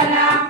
Paraná.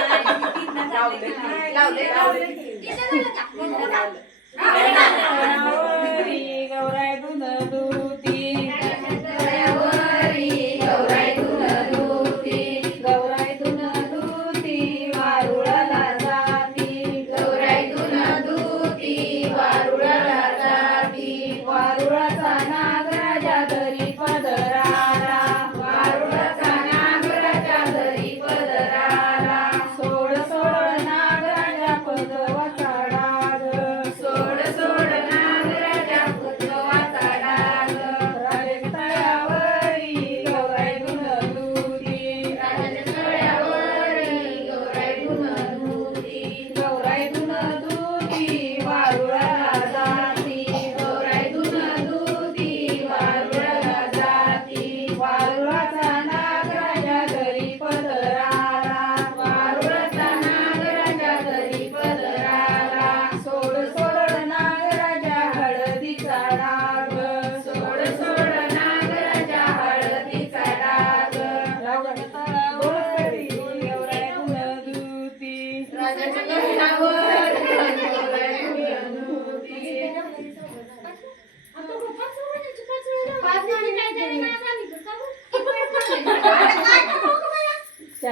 लावले लावले लावले